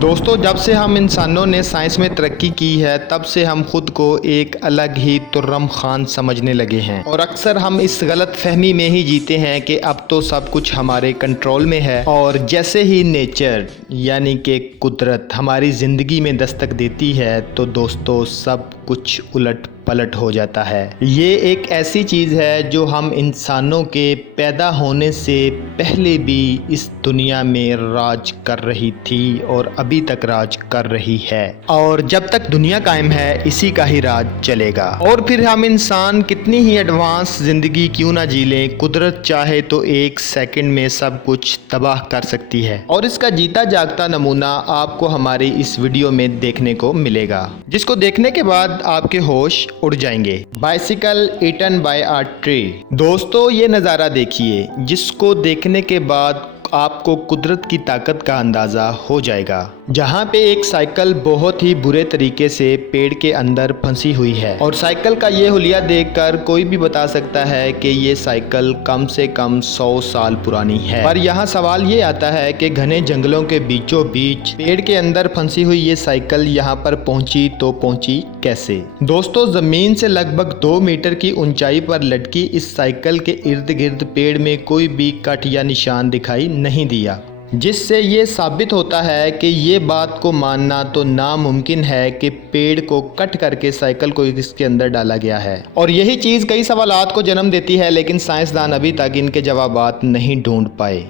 दोस्तों, जब से हम इंसानों ने साइंस में तरक्की की है तब से हम खुद को एक अलग ही तुर्रम खान समझने लगे हैं और अक्सर हम इस गलत फहमी में ही जीते हैं कि अब तो सब कुछ हमारे कंट्रोल में है और जैसे ही नेचर यानी कि कुदरत हमारी ज़िंदगी में दस्तक देती है तो दोस्तों सब कुछ उलट पलट हो जाता है। ये एक ऐसी चीज़ है जो हम इंसानों के पैदा होने से पहले भी इस दुनिया में राज कर रही थी और अभी तक राज कर रही है और जब तक दुनिया कायम है इसी का ही राज चलेगा। और फिर हम इंसान कितनी ही एडवांस ज़िंदगी क्यों ना जी लें, कुदरत चाहे तो एक सेकंड में सब कुछ तबाह कर सकती है और इसका जीता जागता नमूना आपको हमारी इस वीडियो में देखने को मिलेगा, जिसको देखने के बाद आपके होश उड़ जाएंगे। Bicycle eaten by a tree. दोस्तों, ये नज़ारा देखिए जिसको देखने के बाद आपको कुदरत की ताकत का अंदाज़ा हो जाएगा। जहाँ पे एक साइकिल बहुत ही बुरे तरीके से पेड़ के अंदर फंसी हुई है और साइकिल का ये हुलिया देखकर कोई भी बता सकता है कि ये साइकिल कम से कम 100 साल पुरानी है। पर यहाँ सवाल ये आता है कि घने जंगलों के बीचों बीच पेड़ के अंदर फंसी हुई ये साइकिल यहाँ पर पहुँची तो पहुँची कैसे? दोस्तों, ज़मीन से लगभग 2 मीटर की ऊंचाई पर लटकी इस साइकिल के इर्द गिर्द पेड़ में कोई भी कट या निशान दिखाई नहीं दिया, जिससे ये साबित होता है कि ये बात को मानना तो नामुमकिन है कि पेड़ को कट करके साइकिल को इसके अंदर डाला गया है। और यही चीज़ कई सवालात को जन्म देती है, लेकिन साइंसदान अभी तक इनके जवाबात नहीं ढूंढ पाए।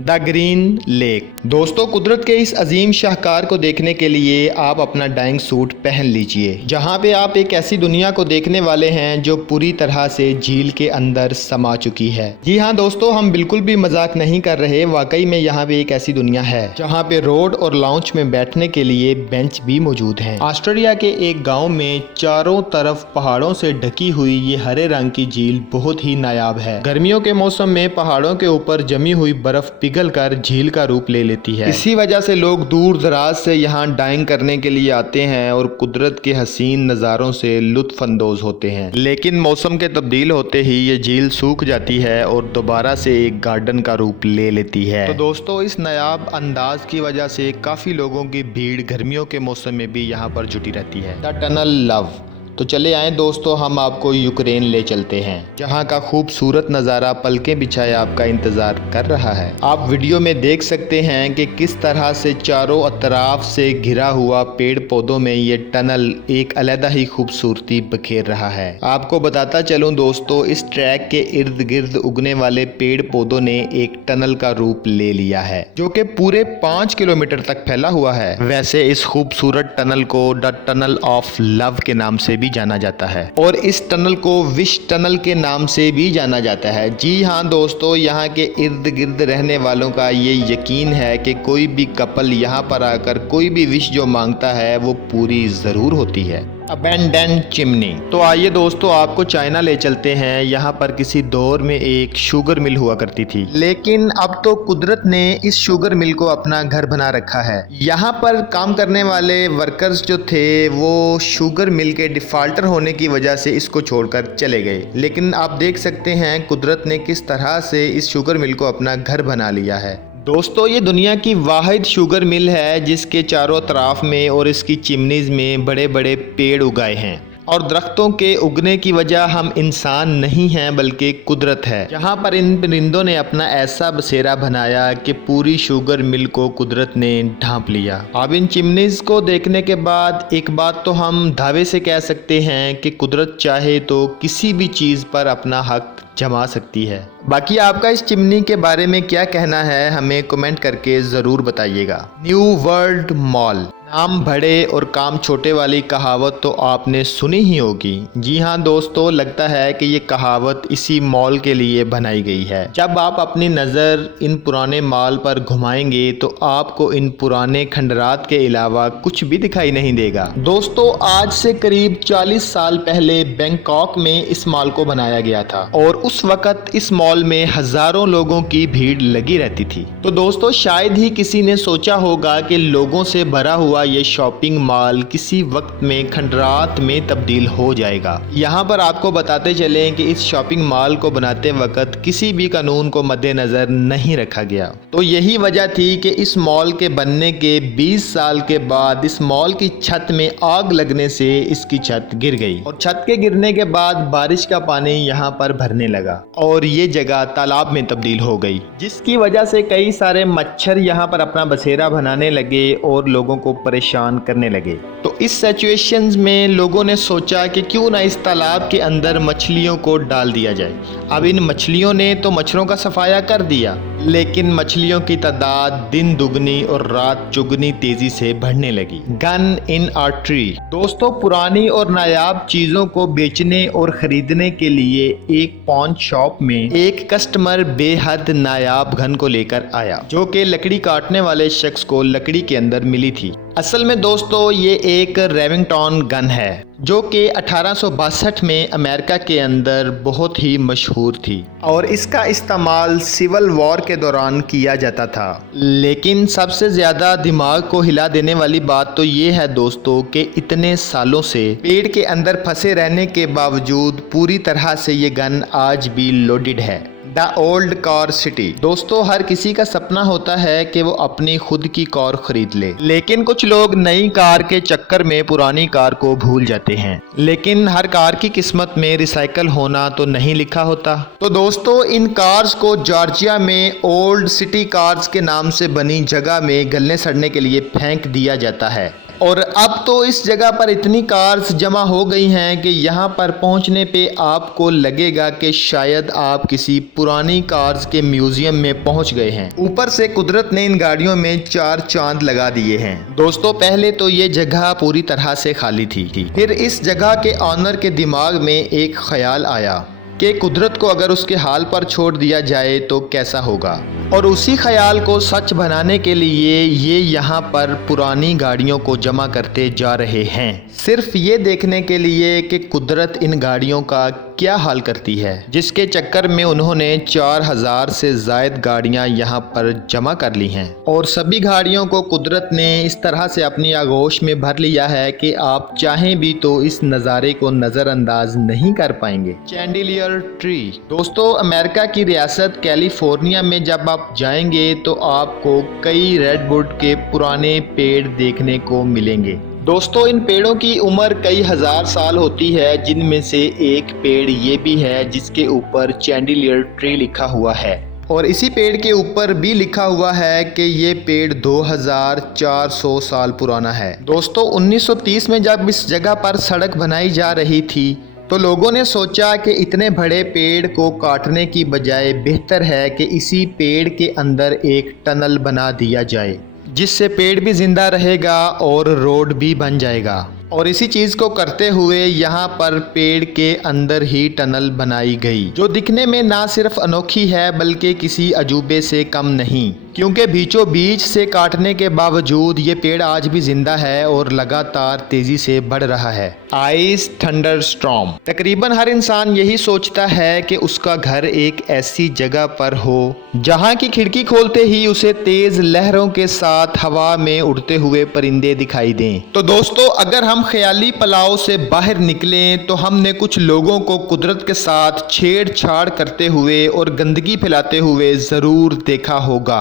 The green lake. दोस्तों, कुदरत के इस अजीम शाहकार को देखने के लिए आप अपना डाइंग सूट पहन लीजिए, जहां पे आप एक ऐसी दुनिया को देखने वाले हैं जो पूरी तरह से झील के अंदर समा चुकी है। जी हाँ दोस्तों, हम बिल्कुल भी मजाक नहीं कर रहे, वाकई में यहाँ पे एक ऐसी दुनिया है जहाँ पे रोड और लाउंज में बैठने के लिए बेंच भी मौजूद हैं। ऑस्ट्रेलिया के एक गाँव में चारों तरफ पहाड़ों से ढकी हुई ये हरे रंग की झील बहुत ही नायाब है। गर्मियों के मौसम में पहाड़ों के ऊपर जमी हुई बर्फ पिघलकर झील का रूप ले लेती है। इसी वजह से लोग दूर दराज से यहाँ डाइंग करने के लिए आते हैं और कुदरत के हसीन नज़ारों से लुत्फ अंदोज होते हैं। लेकिन मौसम के तब्दील होते ही ये झील सूख जाती है और दोबारा से एक गार्डन का रूप ले लेती है। तो दोस्तों, इस नायाब अंदाज की वजह से काफ़ी लोगों की भीड़ गर्मियों के मौसम में भी यहाँ पर जुटी रहती है। The tunnel love. तो चले आए दोस्तों, हम आपको यूक्रेन ले चलते हैं, जहां का खूबसूरत नज़ारा पलकें बिछाए आपका इंतज़ार कर रहा है। आप वीडियो में देख सकते हैं कि किस तरह से चारों अतराफ से घिरा हुआ पेड़ पौधों में ये टनल एक अलग ही खूबसूरती बखेर रहा है। आपको बताता चलूं दोस्तों, इस ट्रैक के इर्द गिर्द उगने वाले पेड़ पौधों ने एक टनल का रूप ले लिया है, जो कि पूरे 5 किलोमीटर तक फैला हुआ है। वैसे इस खूबसूरत टनल को द टनल ऑफ लव के नाम से भी जाना जाता है और इस टनल को विश टनल के नाम से भी जाना जाता है। जी हाँ दोस्तों, यहाँ के इर्द गिर्द रहने वालों का ये यकीन है कि कोई भी कपल यहाँ पर आकर कोई भी विश जो मांगता है वो पूरी ज़रूर होती है। Abundant chimney. तो आइए दोस्तों, आपको चाइना ले चलते हैं। यहाँ पर किसी दौर में एक शुगर मिल हुआ करती थी, लेकिन अब तो कुदरत ने इस शुगर मिल को अपना घर बना रखा है। यहाँ पर काम करने वाले वर्कर्स जो थे वो शुगर मिल के डिफाल्टर होने की वजह से इसको छोड़कर चले गए, लेकिन आप देख सकते हैं कुदरत ने किस तरह से इस शुगर मिल को अपना घर बना लिया है। दोस्तों, ये दुनिया की वाहिद शुगर मिल है जिसके चारों तरफ में और इसकी चिमनीज में बड़े बड़े पेड़ उगाए हैं और दरख्तों के उगने की वजह हम इंसान नहीं हैं बल्कि कुदरत है, जहाँ पर इन परिंदों ने अपना ऐसा बसेरा बनाया कि पूरी शुगर मिल को कुदरत ने ढांप लिया। अब इन चिमनीज को देखने के बाद एक बात तो हम दावे से कह सकते हैं कि कुदरत चाहे तो किसी भी चीज़ पर अपना हक जमा सकती है। बाकी आपका इस चिमनी के बारे में क्या कहना है हमें कमेंट करके ज़रूर बताइएगा। New world mall. नाम बड़े और काम छोटे वाली कहावत तो आपने सुनी ही होगी। जी हाँ दोस्तों, लगता है कि ये कहावत इसी मॉल के लिए बनाई गई है। जब आप अपनी नज़र इन पुराने मॉल पर घुमाएंगे तो आपको इन पुराने खंडरात के अलावा कुछ भी दिखाई नहीं देगा। दोस्तों, आज से करीब 40 साल पहले बैंकॉक में इस मॉल को बनाया गया था और उस वक़्त इस मॉल में हज़ारों लोगों की भीड़ लगी रहती थी। तो दोस्तों, शायद ही किसी ने सोचा होगा कि लोगों से भरा हुआ हुआ ये शॉपिंग मॉल किसी वक्त में खंडरात में तब्दील हो जाएगा। यहाँ पर आपको बताते चलें कि इस शॉपिंग मॉल को बनाते वक्त किसी भी कानून को मद्देनजर नहीं रखा गया। तो यही वजह थी कि इस मॉल के बनने के 20 साल के बाद इस मॉल की छत में आग लगने से इसकी छत गिर गई और छत के गिरने के बाद बारिश का पानी यहाँ पर भरने लगा और ये जगह तालाब में तब्दील हो गई, जिसकी वजह से कई सारे मच्छर यहाँ पर अपना बसेरा बनाने लगे और लोगों को परेशान करने लगे। तो इस सिचुएशंस में लोगों ने सोचा कि क्यों ना इस तालाब के अंदर मछलियों को डाल दिया जाए। अब इन मछलियों ने तो मच्छरों का सफाया कर दिया, लेकिन मछलियों की तादाद दिन दुगनी और रात चुगनी तेजी से बढ़ने लगी। गन इन अ ट्री। दोस्तों, पुरानी और नायाब चीजों को बेचने और खरीदने के लिए एक पॉन शॉप में एक कस्टमर बेहद नायाब गन को लेकर आया, जो कि लकड़ी काटने वाले शख्स को लकड़ी के अंदर मिली थी। असल में दोस्तों ये एक रेमिंगटन गन है, जो कि 1862 में अमेरिका के अंदर बहुत ही मशहूर थी और इसका इस्तेमाल सिविल वॉर के दौरान किया जाता था। लेकिन सबसे ज़्यादा दिमाग को हिला देने वाली बात तो ये है दोस्तों कि इतने सालों से पेड़ के अंदर फंसे रहने के बावजूद पूरी तरह से ये गन आज भी लोडेड है। The old car city. दोस्तों, हर किसी का सपना होता है कि वो अपनी खुद की कार खरीद ले, लेकिन कुछ लोग नई कार के चक्कर में पुरानी कार को भूल जाते हैं। लेकिन हर कार की किस्मत में रिसाइकल होना तो नहीं लिखा होता। तो दोस्तों, इन कार्स को जॉर्जिया में ओल्ड सिटी कार्स के नाम से बनी जगह में गलने सड़ने के लिए फेंक दिया जाता है और अब तो इस जगह पर इतनी कार्स जमा हो गई हैं कि यहाँ पर पहुँचने पे आपको लगेगा कि शायद आप किसी पुरानी कार्स के म्यूजियम में पहुँच गए हैं। ऊपर से कुदरत ने इन गाड़ियों में 4 चांद लगा दिए हैं। दोस्तों, पहले तो ये जगह पूरी तरह से खाली थी। फिर इस जगह के ऑनर के दिमाग में एक ख्याल आया कि कुदरत को अगर उसके हाल पर छोड़ दिया जाए तो कैसा होगा, और उसी ख्याल को सच बनाने के लिए ये यहाँ पर पुरानी गाड़ियों को जमा करते जा रहे हैं, सिर्फ ये देखने के लिए कि कुदरत इन गाड़ियों का क्या हाल करती है, जिसके चक्कर में उन्होंने 4000 से ज़ायद गाड़ियाँ यहाँ पर जमा कर ली हैं। और सभी गाड़ियों को कुदरत ने इस तरह से अपनी आगोश में भर लिया है कि आप चाहें भी तो इस नज़ारे को नज़रअंदाज नहीं कर पाएंगे। चैंडिलियर ट्री। दोस्तों, अमेरिका की रियासत कैलिफोर्निया में जब आप जाएंगे तो आपको कई रेडवुड के पुराने पेड़ देखने को मिलेंगे। दोस्तों, इन पेड़ों की उम्र कई हजार साल होती है, जिनमें से एक पेड़ ये भी है जिसके ऊपर चैंडिलियर ट्री लिखा हुआ है, और इसी पेड़ के ऊपर भी लिखा हुआ है कि ये पेड़ 2400 साल पुराना है। दोस्तों, 1930 में जब इस जगह पर सड़क बनाई जा रही थी तो लोगों ने सोचा कि इतने बड़े पेड़ को काटने की बजाय बेहतर है कि इसी पेड़ के अंदर एक टनल बना दिया जाए, जिससे पेड़ भी जिंदा रहेगा और रोड भी बन जाएगा। और इसी चीज़ को करते हुए यहाँ पर पेड़ के अंदर ही टनल बनाई गई, जो दिखने में ना सिर्फ अनोखी है बल्कि किसी अजूबे से कम नहीं, क्योंकि बीचों बीच से काटने के बावजूद ये पेड़ आज भी जिंदा है और लगातार तेजी से बढ़ रहा है। Ice thunder storm. तकरीबन हर इंसान यही सोचता है कि उसका घर एक ऐसी जगह पर हो जहाँ की खिड़की खोलते ही उसे तेज लहरों के साथ हवा में उड़ते हुए परिंदे दिखाई दें। तो दोस्तों, अगर हम ख्याली पलाव से बाहर निकलें तो हमने कुछ लोगों को कुदरत के साथ छेड़छाड़ करते हुए और गंदगी फैलाते हुए ज़रूर देखा होगा।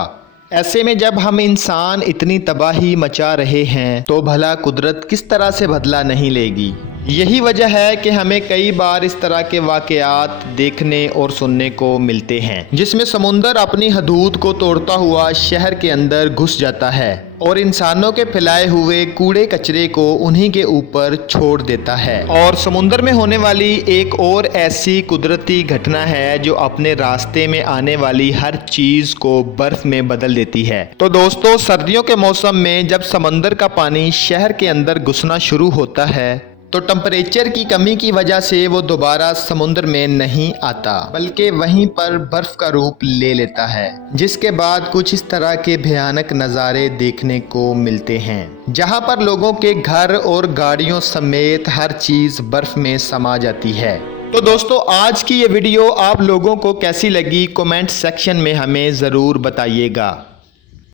ऐसे में जब हम इंसान इतनी तबाही मचा रहे हैं तो भला कुदरत किस तरह से बदला नहीं लेगी। यही वजह है कि हमें कई बार इस तरह के वाक़यात देखने और सुनने को मिलते हैं, जिसमें समुंदर अपनी हदूद को तोड़ता हुआ शहर के अंदर घुस जाता है और इंसानों के फैलाए हुए कूड़े कचरे को उन्हीं के ऊपर छोड़ देता है। और समुंदर में होने वाली एक और ऐसी कुदरती घटना है जो अपने रास्ते में आने वाली हर चीज़ को बर्फ में बदल देती है। तो दोस्तों, सर्दियों के मौसम में जब समंदर का पानी शहर के अंदर घुसना शुरू होता है तो टेम्परेचर की कमी की वजह से वो दोबारा समुद्र में नहीं आता, बल्कि वहीं पर बर्फ़ का रूप ले लेता है, जिसके बाद कुछ इस तरह के भयानक नज़ारे देखने को मिलते हैं, जहां पर लोगों के घर और गाड़ियों समेत हर चीज़ बर्फ़ में समा जाती है। तो दोस्तों, आज की ये वीडियो आप लोगों को कैसी लगी कमेंट सेक्शन में हमें ज़रूर बताइएगा।